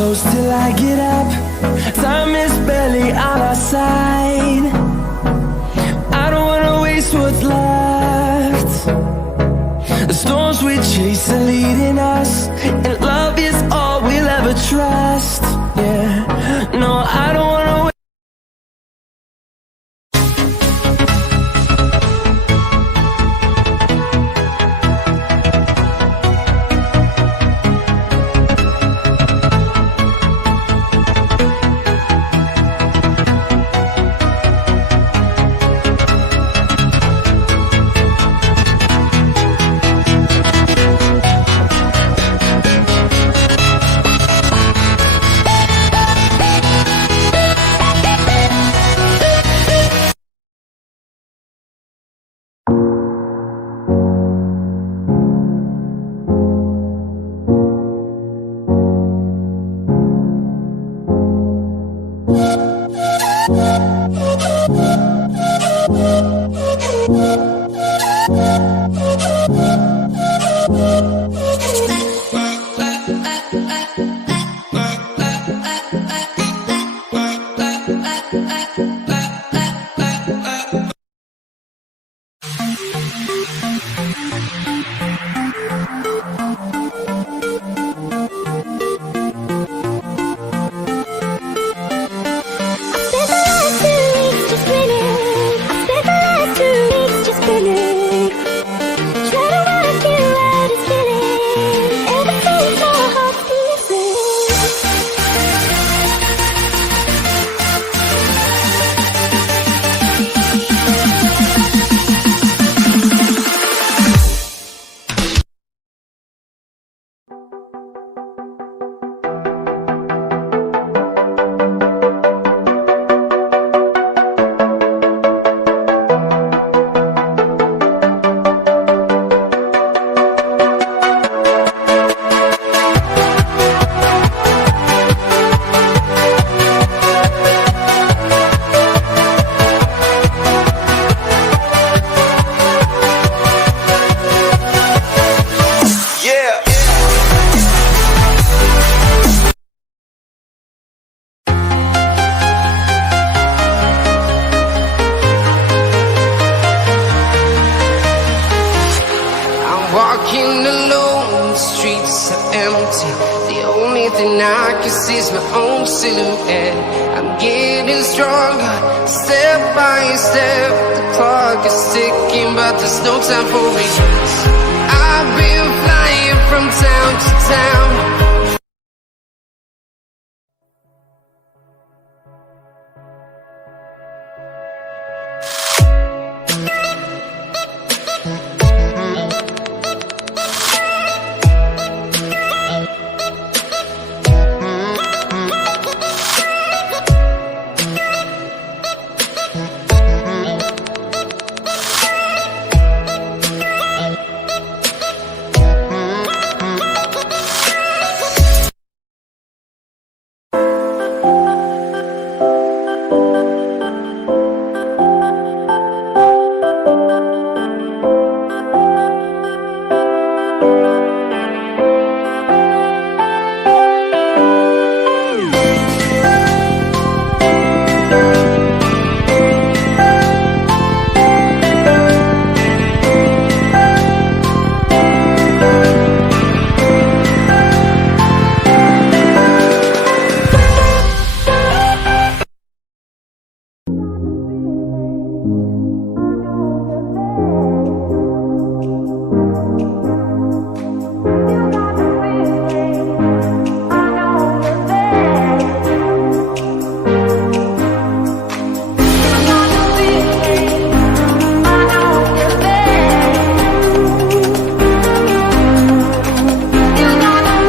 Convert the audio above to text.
close till I get up. Time is barely on our side. I don't wanna waste what's left. The storms we chase are leading us, and love is all we'll ever trust. Yeah, no, I don't wanna wait. Walking alone, the streets are empty. The only thing I can see is my own silhouette. I'm getting stronger, step by step. The clock is ticking, but there's no time for me. I've been flying from town to town,